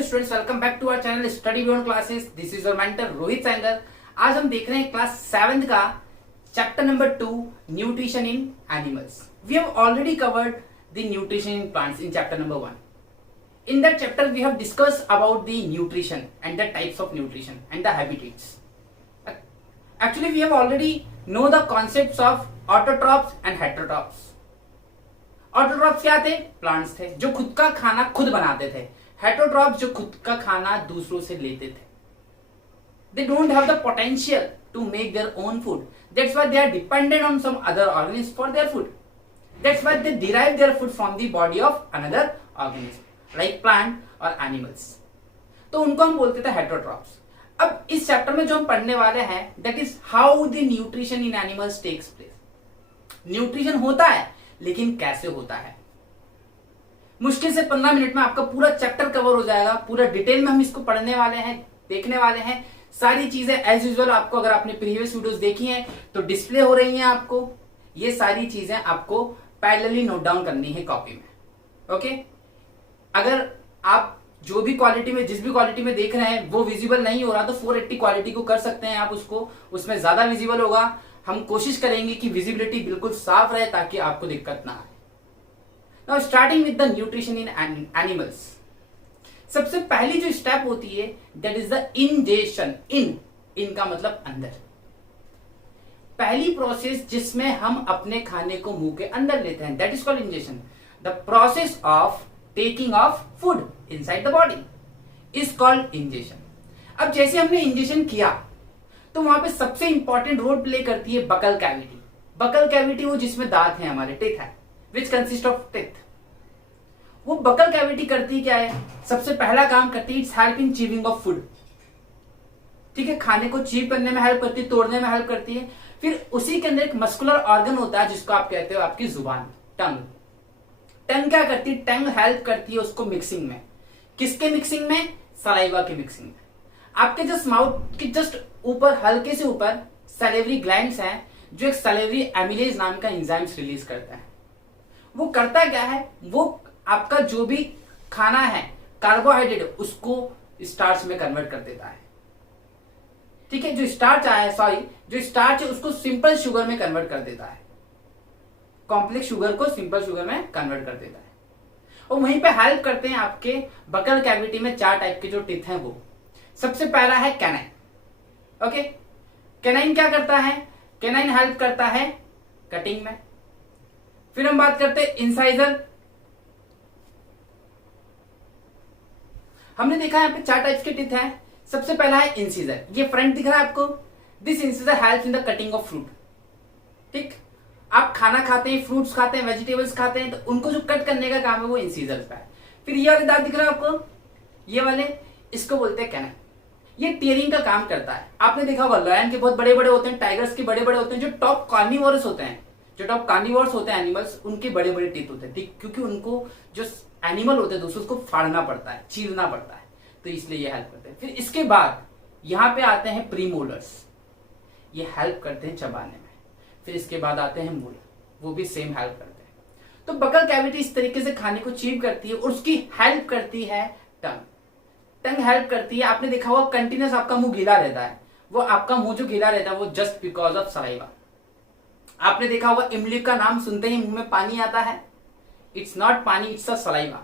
Hello students, welcome back to our channel study beyond classes. This is your mentor Rohit Sangar. आज हम देख रहे हैं क्लास 7th का chapter number 2 nutrition in animals. We have already covered the nutrition in plants in chapter number 1. In that chapter we have discussed about the nutrition and the types of nutrition and the habitats. Actually we have already know the concepts of autotrophs and heterotrophs. Autotrophs क्या थे? Plants थे जो खुद का खाना खुद बनाते थे। हेटरोट्रॉप्स जो खुद का खाना दूसरों से लेते थे। They don't have the potential to make their own food, that's why they are dependent on some other organism for their food. That's why they derive their food from the body of another organism like plant और animals. तो उनको हम बोलते थे heterotrophs. अब इस chapter में जो हम पढ़ने वाले हैं that is how the nutrition in animals takes place. Nutrition होता है लेकिन कैसे होता है। मुश्किल से 15 मिनट में आपका पूरा चैप्टर कवर हो जाएगा। पूरा डिटेल में हम इसको पढ़ने वाले हैं, देखने वाले हैं। सारी चीजें एज यूजुअल आपको, अगर आपने प्रीवियस वीडियोस देखी हैं तो डिस्प्ले हो रही हैं आपको। ये सारी चीजें आपको पैरेलली नोट डाउन करनी है कॉपी में। ओके, अगर आप जो भी क्वालिटी में, जिस भी क्वालिटी में देख रहे हैं वो विजिबल नहीं हो रहा तो 480 क्वालिटी को कर सकते हैं आप उसको, उसमें ज्यादा विजिबल होगा। हम कोशिश करेंगे कि विजिबिलिटी बिल्कुल साफ रहे ताकि आपको दिक्कत ना आए। Now starting with the nutrition in animals. सबसे पहली जो स्टेप होती है दैट इज द इंजेशन। इन का मतलब अंदर। पहली प्रोसेस जिसमें हम अपने खाने को मुंह के अंदर लेते हैं that is called ingestion. The process of taking of food inside the body is called ingestion. अब जैसे हमने इंजेशन किया तो वहां पे सबसे इंपॉर्टेंट रोल प्ले करती है बकल कैविटी। बकल कैविटी वो जिसमें दांत है, हमारे टीथ है, विच कंसिस्ट ऑफ टीथ। वो बकल कैविटी करती क्या है? सबसे पहला काम करती है it's help in chewing of food. ठीक है, खाने को चीव करने में हेल्प करती है, तोड़ने में हेल्प करती है। फिर उसी के अंदर एक मस्कुलर ऑर्गन होता है जिसको आप कहते हो आपकी जुबान, टंग। टंग क्या करती है? टंग हेल्प करती है उसको मिक्सिंग में। किसके मिक्सिंग में? सलाइवा के मिक्सिंग में। आपके जस्ट माउथ के जस्ट ऊपर, हल्के से ऊपर सलेवरी ग्लैंड्स हैं जो एक सलेवरी एमिलेज नाम का एंजाइम्स रिलीज करता है। वो करता क्या है? वो आपका जो भी खाना है कार्बोहाइड्रेट उसको स्टार्च में कन्वर्ट कर देता है। ठीक है, जो स्टार्च है उसको सिंपल शुगर में कन्वर्ट कर देता है। कॉम्प्लेक्स शुगर को सिंपल शुगर में कन्वर्ट कर देता है। और वहीं पे हेल्प करते हैं आपके बकल कैविटी में 4 टाइप के जो टीथ हैं वो। सबसे पहला है कैनाइन। ओके, कैनाइन क्या करता है? कैनाइन हेल्प करता है कटिंग में। फिर हम बात करते हैं इंसाइजर। हमने देखा यहां पे 4 टाइप्स के टीथ हैं। सबसे पहला है इंसीजर। ये फ्रंट दिख रहा है आपको। This incisor helps in the cutting of fruit. ठीक, आप खाना खाते हैं, फ्रूट्स खाते हैं, वेजिटेबल्स खाते हैं, तो उनको जो कट करने का काम है वो इंसीजर का है। फिर ये वाले दांत दिख रहा है आपको, ये वाले, इसको बोलते हैं कैनाइन। ये टीयरिंग का काम करता है। आपने देखा होगा लायन के बहुत बड़े बड़े होते हैं, टाइगर्स के बड़े बड़े होते हैं। जो टॉप कार्निवोरस होते हैं एनिमल्स, उनके बड़े बड़े टीथ होते हैं। ठीक, क्योंकि उनको जो एनिमल होते हैं दूसरों, उसको फाड़ना पड़ता है, चीरना पड़ता है, तो इसलिए ये हेल्प करते हैं। फिर इसके बाद यहां पे आते हैं प्रीमोलर्स। ये हेल्प करते हैं चबाने में। फिर इसके बाद आते हैं मोलर, वो भी सेम हेल्प करते हैं। तो बकल कैविटी इस तरीके से खाने को चीव करती है और उसकी हेल्प करती है टंग। टंग हेल्प करती है। आपने देखा होगा कंटिन्यूस आपका मुंह गीला रहता है। वो आपका मुंह जो गीला रहता है वो जस्ट बिकॉज ऑफ सलाइवा। आपने देखा होगा इमली का नाम सुनते ही मुंह में पानी आता है। इट्स नॉट पानी, इट्स अ सलाइवा।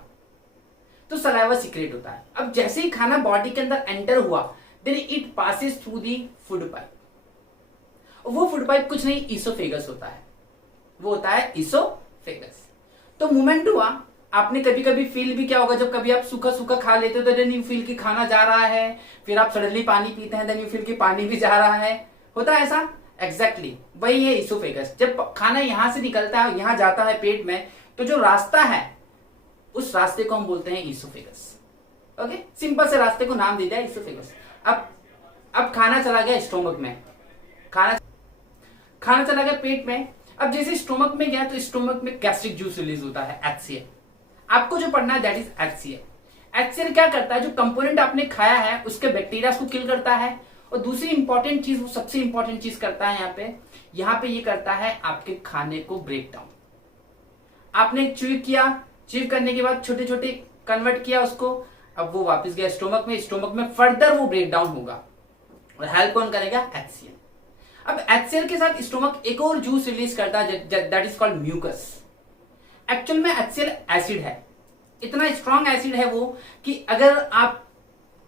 तो सलाइवा सीक्रेट होता है। अब जैसे ही खाना बॉडी के अंदर एंटर हुआ then it passes through the food pipe. वो फूड पाइप कुछ नहीं, ईसोफेगस होता है। वो होता है ईसोफेगस। तो मूवमेंट हुआ। आपने कभी कभी फील भी क्या होगा, जब कभी आप सूखा सूखा खा लेते हो तो देन यू फील कि खाना जा रहा है। फिर आप सडनली पानी पीते हैं देन यू फील कि पानी भी जा रहा है। होता है ऐसा? एग्जैक्टली वही है ईसोफेगस। जब खाना यहां से निकलता है, यहां जाता है पेट में, तो जो रास्ता है उस रास्ते को हम बोलते हैं ईसोफेगस। ओके, सिंपल से रास्ते को नाम दे दिया ईसोफेगस। अब खाना चला गया स्टोमक में, खाना चला गया पेट में। अब जैसे स्टोमक में गया तो स्टोमक में गैस्ट्रिक जूस रिलीज होता है, HCl। आपको जो पढ़ना है दैट इज HCl। HCl क्या करता है? जो कंपोनेंट आपने खाया है उसके बैक्टीरिया को किल करता है। और दूसरी इंपॉर्टेंट चीज, वो सबसे इंपॉर्टेंट चीज करता है यहाँ पे ये करता है आपके खाने को ब्रेक डाउन। आपने च्यू किया, च्यू करने के बाद छोटे छोटे कन्वर्ट किया उसको, अब वो वापस गया स्टोमक में फर्दर वो ब्रेक डाउन होगा और हेल्प कौन करेगा? HCl। अब HCl के साथ स्टोमक एक और जूस रिलीज करता है that is called mucus. Actual में HCl एसिड है, इतना स्ट्रॉन्ग एसिड है वो कि अगर आप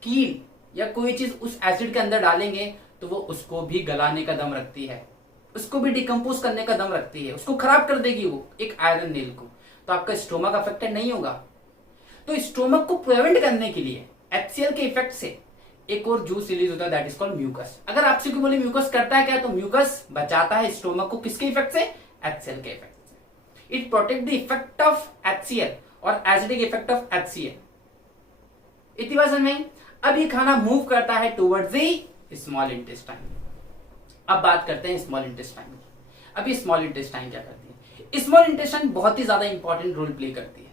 कील या कोई चीज उस एसिड के अंदर डालेंगे तो वो उसको भी गलाने का दम रखती है, उसको भी डिकम्पोज करने का दम रखती है, उसको खराब कर देगी वो एक आयरन नेल को। तो आपका स्टोमक अफेक्टेड नहीं होगा। तो स्टोमक को प्रिवेंट करने के लिए HCl के इफेक्ट से एक और जूस रिलीज होता है दैट इज कॉल्ड म्यूकस। अगर आपसे कोई बोले म्यूकस करता है क्या, तो म्यूकस बचाता है स्टोमक को किसके इफेक्ट से? HCl के इफेक्ट से। It protect the effect of HCl और एसिडिक इफेक्ट ऑफ HCl। इतनी बात समझ में? अब ये खाना मूव करता है टुवर्ड्स द स्मॉल इंटेस्टाइन। अब बात करते हैं स्मॉल इंटेस्टाइन की। अब ये स्मॉल इंटेस्टाइन क्या करती है? स्मॉल इंटेस्टाइन बहुत ही ज्यादा इंपॉर्टेंट रोल प्ले करती है।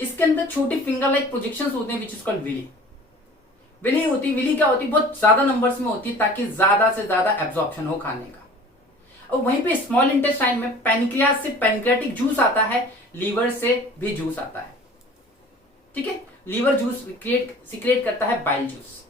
इसके अंदर छोटी फिंगर लाइक प्रोजेक्शंस होते हैं which is called villi. Villi क्या होती है? बहुत ज्यादा नंबर्स में होती है ताकि ज्यादा से ज्यादा एब्जॉर्प्शन हो खाने का। और वहीं पे स्मॉल इंटेस्टाइन में पैनक्रियास से पैनक्रियाटिक जूस आता है, लीवर से भी जूस आता है। ठीक है, लीवर जूस सिक्रेट करता है बाइल जूस,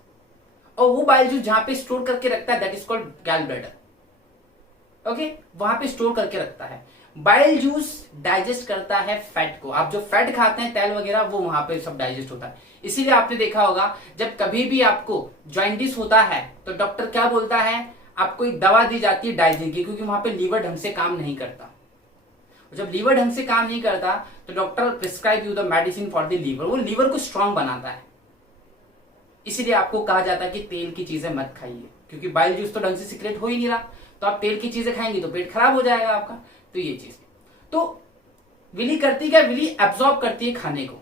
और वो बाइल जूस जहां पे स्टोर करके रखता है दैट इज कॉल्ड गैल ब्लैडर। ओके, वहां पे स्टोर करके रखता है। बाइल जूस डाइजेस्ट करता है फैट को। आप जो फैट खाते हैं तेल वगैरह, वो वहां पे सब डाइजेस्ट होता है। इसीलिए आपने देखा होगा जब कभी भी आपको जॉइंटिस होता है तो डॉक्टर क्या बोलता है? आपको एक दवा दी जाती है डाइजिन की, क्योंकि वहां पे लीवर ढंग से काम नहीं करता। जब लीवर ढंग से काम नहीं करता तो doctor prescribe you the medicine for the liver. वो लीवर को स्ट्रांग बनाता है। इसीलिए आपको कहा जाता है कि तेल की चीजें मत खाइए, क्योंकि बाइल जूस तो ढंग से सिक्रेट हो ही नहीं रहा। तो आप तेल की चीजें खाएंगे तो पेट खराब हो जाएगा आपका। तो ये चीज, तो विली करती क्या? विली एब्सॉर्ब करती है खाने को,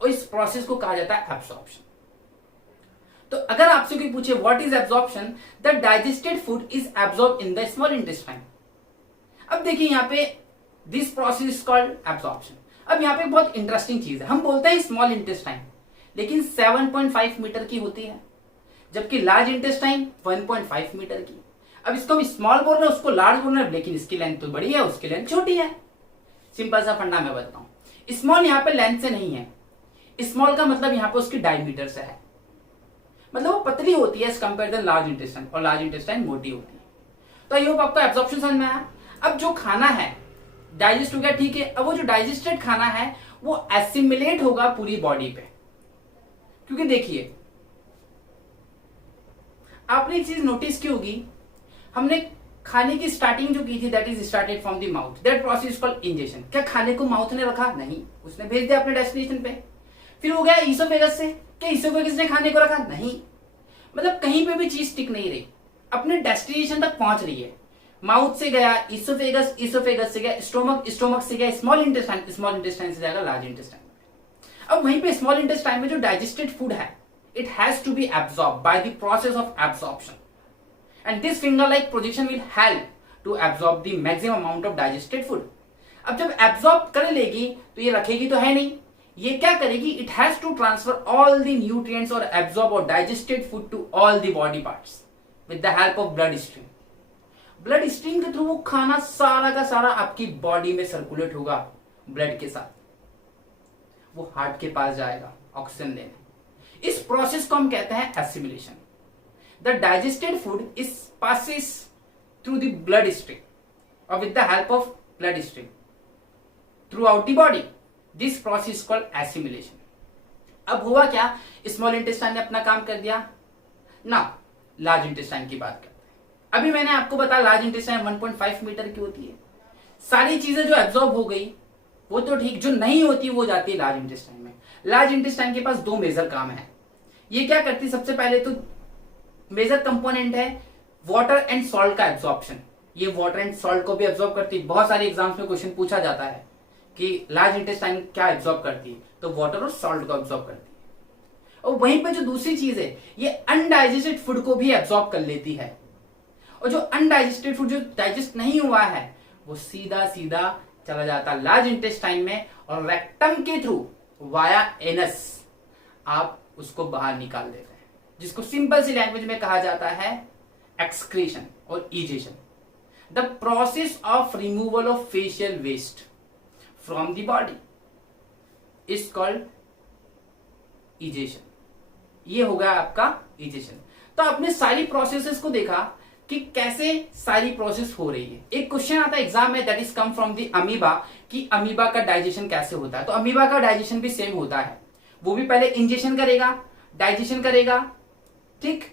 और इस प्रोसेस को कहा जाता है एब्सॉर्प्शन। तो अगर आपसे कोई पूछे what is absorption, the digested food is absorb in the small intestine. अब देखिए यहाँ पे this process is called absorption. अब यहाँ पे बहुत इंटरेस्टिंग चीज है, हम बोलते हैं स्मॉल इंटेस्टाइन, लेकिन 7.5 मीटर की होती है, जबकि लार्ज इंटेस्टाइन 1.5 मीटर की। अब इसको हम स्मॉल बोल रहे हैं, उसको लार्ज बोल रहे हैं, लेकिन इसकी लेंथ तो बड़ी है, उसकी लेंथ छोटी है। सिंपल सा फंडा मैं बताऊं। स्मॉल यहाँ पे लेंथ से नहीं है, स्मॉल का मतलब यहाँ पे उसकी डायमीटर से है, मतलब वो पतली होती है एज कंपेयर लार्ज इंटेस्टाइन, और लार्ज इंटेस्टाइन मोटी होती है। तो आई होप आपको एब्जॉर्प्शन समझ में आया। अब जो खाना है डाइजेस्ट हो गया, ठीक है। अब वो जो डाइजेस्टेड खाना है वो एसिमिलेट होगा पूरी बॉडी पे, क्योंकि देखिए आपने एक चीज नोटिस की होगी, हमने खाने की स्टार्टिंग जो की थी that is started from the mouth, that process called injection. क्या खाने को माउथ ने रखा? नहीं, उसने भेज दिया अपने डेस्टिनेशन पे। फिर हो गया ईसोफेगस से, क्या ईसोफेगस ने खाने को रखा? नहीं। मतलब कहीं पे भी चीज टिक नहीं रही, अपने डेस्टिनेशन तक पहुंच रही है। माउथ से गया ईसोफेगस, ईसोफेगस से गया स्टोमक, स्टोमक से गया स्मॉल इंटेस्टाइन, स्मॉल इंटेस्टाइन से जाएगा लार्ज इंटेस्टाइन। अब वहीं पे स्मॉल इंटेस्टाइन में जो डाइजेस्टेड फूड है it has to be absorb by the process of absorption, and this finger like projection will help to absorb the maximum amount of digested food. अब जब absorb कर लेगी तो ये रखेगी तो है नहीं, ये क्या करेगी? It has to transfer all the nutrients और एब्सॉर्ब और digested food to all the body parts with the help of blood stream. Blood stream के थ्रू वो खाना सारा का सारा आपकी बॉडी में सर्कुलेट होगा ब्लड के साथ, वो हार्ट के पास जाएगा ऑक्सीजन लेने। इस प्रोसेस को हम कहते हैं assimilation. The digested food is passes through the bloodstream और with the help of blood stream throughout the body, this process called assimilation. अब हुआ क्या? स्मॉल इंटेस्टाइन ने अपना काम कर दिया। नाउ लार्ज इंटेस्टाइन की बात करते हैं। अभी मैंने आपको बताया लार्ज इंटेस्टाइन 1.5 मीटर की होती है। सारी चीजें जो एब्जॉर्ब हो गई वो तो ठीक, जो नहीं होती वो जाती है लार्ज इंटेस्टाइन में। लार्ज इंटेस्टाइन के पास दो मेजर काम है। ये क्या करती है? सबसे पहले तो मेजर कंपोनेंट है वाटर एंड सॉल्ट का एब्जॉर्प्शन। ये वाटर एंड सॉल्ट को भी एब्जॉर्ब करती है। बहुत सारे एग्जाम्स में क्वेश्चन पूछा जाता है कि लार्ज इंटेस्टाइन क्या एब्जॉर्ब करती है, तो वाटर और सॉल्ट को एब्जॉर्ब करती है। और वहीं पे जो दूसरी चीज है ये अनडाइजेस्टेड फूड को भी एब्जॉर्ब कर लेती है। और जो अनडाइजेस्टेड फूड जो डाइजेस्ट नहीं हुआ है वो सीधा सीधा चला जाता लार्ज इंटेस्टाइन में, और रेक्टम के थ्रू वाया एनस आप उसको बाहर निकाल देते हैं, जिसको सिंपल सी लैंग्वेज में कहा जाता है एक्सक्रीशन और egestion. The process of removal of faecal waste from the body is called egestion. ये हो गया आपका इजेशन। तो आपने सारी प्रोसेसेस को देखा कि कैसे सारी प्रोसेस हो रही है। एक क्वेश्चन आता है एग्जाम में, that is come from the amoeba, कि अमीबा का डाइजेशन कैसे होता है। तो अमीबा का डाइजेशन भी सेम होता है, वो भी पहले इंजेशन करेगा, डाइजेशन करेगा, ठीक,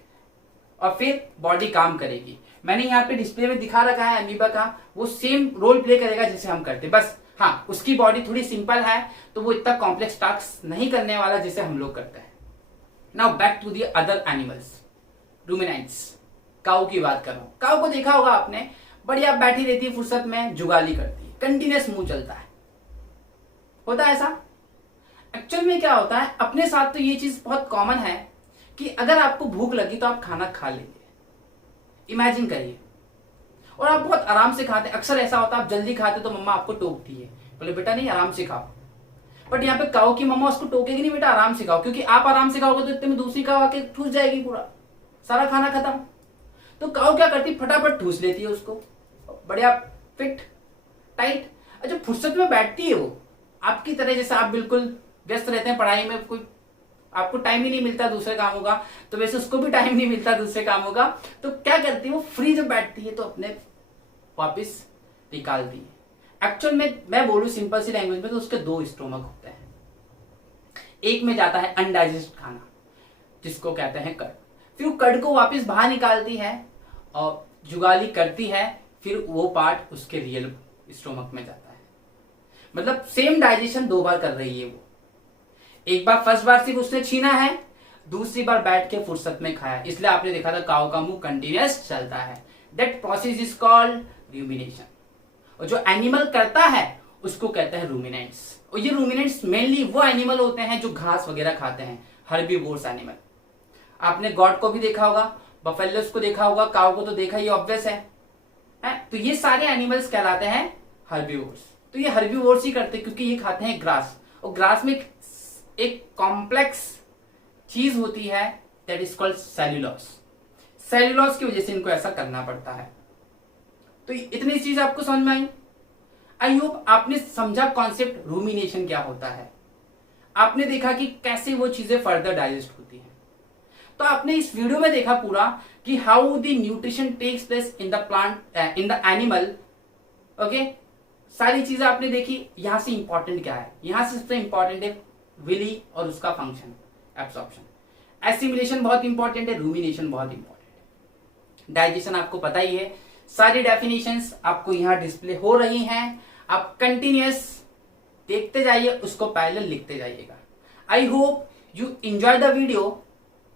और फिर बॉडी काम करेगी। मैंने यहाँ पे डिस्प्ले में दिखा रखा है अमीबा का, वो सेम रोल प्ले करेगा जैसे हम करते, बस हाँ उसकी बॉडी थोड़ी सिंपल है, तो वो इतना कॉम्प्लेक्स टास्क नहीं करने वाला जैसे हम लोग करते हैं। Now back to the other animals, ruminants. Cow की बात कर रहा हूं। काऊ को देखा होगा आपने, बढ़िया बैठी रहती है, फुर्सत में जुगाली करती है, कंटिन्यूस मुंह चलता है, होता है ऐसा। एक्चुअल में क्या होता है, अपने साथ तो ये चीज बहुत कॉमन है कि अगर आपको भूख लगी तो आप खाना खा लेंगे, इमेजिन करिए, और आप बहुत आराम से खाते हैं। अक्सर ऐसा होता है आप जल्दी खाते तो मम्मा आपको टोकती है, बोले बेटा नहीं आराम से खाओ। बट यहाँ पे काऊ की मम्मा उसको टोकेगी नहीं, बेटा आराम से खाओ, क्योंकि आप आराम से खाओगे तो इतने में दूसरी काऊ आके ठूस जाएगी, पूरा सारा खाना खत्म। तो काऊ क्या करती, फटाफट ठूस लेती है उसको, बढ़िया फिट टाइट। अच्छा, फुर्सत में बैठती है वो आपकी तरह, जैसे आप बिल्कुल व्यस्त रहते हैं पढ़ाई में, कोई आपको टाइम ही नहीं मिलता दूसरे कामों का, तो वैसे उसको भी टाइम नहीं मिलता दूसरे कामों का। तो क्या करती है वो, फ्री जब बैठती है तो अपने वापस निकालती है। एक्चुअल में मैं बोलूं सिंपल सी लैंग्वेज में, तो उसके दो स्टोमक होते हैं। एक में जाता है अनडाइजेस्ट खाना, जिसको कहते हैं कड, फिर वो कड को वापस बाहर निकालती है और जुगाली करती है, फिर वो पार्ट उसके रियल स्टोमक में जाता है। मतलब सेम डाइजेशन दो बार कर रही है वो। एक बार फर्स्ट बार सिर्फ उसने छीना है, दूसरी बार बैठ के फुर्सत में खाया, इसलिए आपने देखा था काऊ का मुंह कंटिन्यूअस चलता है। That process is called rumination. और जो एनिमल करता है उसको कहते हैं रूमिनेंट्स। और ये रूमिनेंट्स मेनली वो एनिमल होते हैं जो घास वगैरह खाते हैं, हर्बीवोर्स एनिमल। आपने गॉड को भी देखा होगा, बफेलोस को देखा होगा, काऊ को तो देखा ही ऑब्वियस है? तो ये सारे एनिमल्स कहलाते हैं हर्बीवोर्स। तो ये हर्बीवोर्स ही करते हैं क्योंकि ये खाते हैं ग्रास, और ग्रास में एक कॉम्प्लेक्स चीज होती है, that is called cellulose. Cellulose की वजह से इनको ऐसा करना पड़ता है। तो इतनी चीज आपको समझ में आई? आई होप आपने समझा कॉन्सेप्ट रूमिनेशन क्या होता है। आपने देखा कि कैसे वो चीजें फर्दर डाइजेस्ट होती हैं। तो आपने इस वीडियो में देखा पूरा कि how the nutrition takes place in the plant, in the animal. Okay, सारी चीजें आपने देखी। यहां से इंपॉर्टेंट क्या है, यहां से सबसे इंपॉर्टेंट है विली और उसका फंक्शन एब्सॉर्प्शन। एसिमिलेशन बहुत इंपॉर्टेंट है, रूमिनेशन बहुत इंपॉर्टेंट है, डाइजेशन आपको पता ही है। सारी डेफिनेशंस आपको यहां डिस्प्ले हो रही हैं, आप कंटिन्यूअस देखते जाइए, उसको पहले लिखते जाइएगा। I hope you enjoy the video.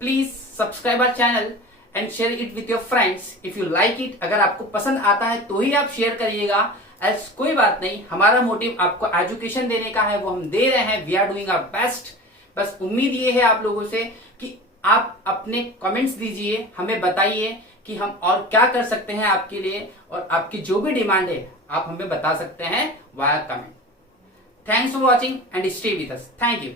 Please subscribe our channel and share it with your friends if you like it. अगर आपको पसंद आता है तो ही आप शेयर करिएगा, एल्स कोई बात नहीं। हमारा मोटिव आपको एजुकेशन देने का है, वो हम दे रहे हैं। We are doing our best. बस उम्मीद ये है आप लोगों से कि आप अपने कमेंट्स दीजिए, हमें बताइए कि हम और क्या कर सकते हैं आपके लिए, और आपकी जो भी डिमांड है आप हमें बता सकते हैं via comment. Thanks for watching and stay with us. Thank you.